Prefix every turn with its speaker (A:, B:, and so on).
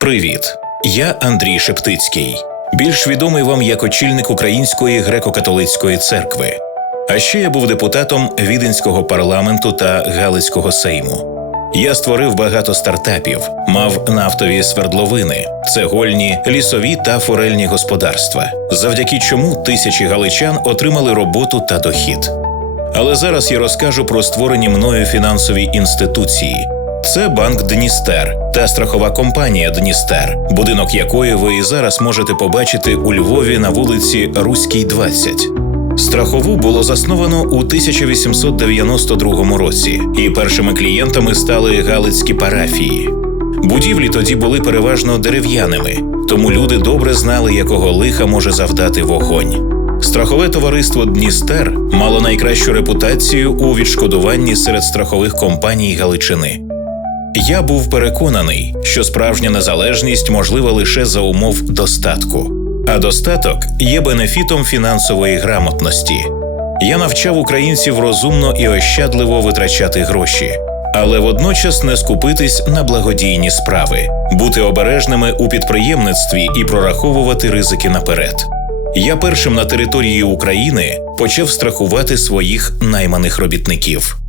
A: Привіт, я Андрій Шептицький, більш відомий вам як очільник Української греко-католицької церкви. А ще я був депутатом Віденського парламенту та Галицького сейму. Я створив багато стартапів, мав нафтові свердловини, цегольні, лісові та форельні господарства, завдяки чому тисячі галичан отримали роботу та дохід. Але зараз я розкажу про створені мною фінансові інституції. Це банк Дністер та страхова компанія Дністер, будинок якої ви зараз можете побачити у Львові на вулиці Руській, 20. Страхову було засновано у 1892 році, і першими клієнтами стали галицькі парафії. Будівлі тоді були переважно дерев'яними, тому люди добре знали, якого лиха може завдати вогонь. Страхове товариство Дністер мало найкращу репутацію у відшкодуванні серед страхових компаній Галичини. Я був переконаний, що справжня незалежність можлива лише за умов достатку, а достаток є бенефітом фінансової грамотності. Я навчав українців розумно і ощадливо витрачати гроші, але водночас не скупитись на благодійні справи, бути обережними у підприємництві і прораховувати ризики наперед. Я першим на території України почав страхувати своїх найманих робітників.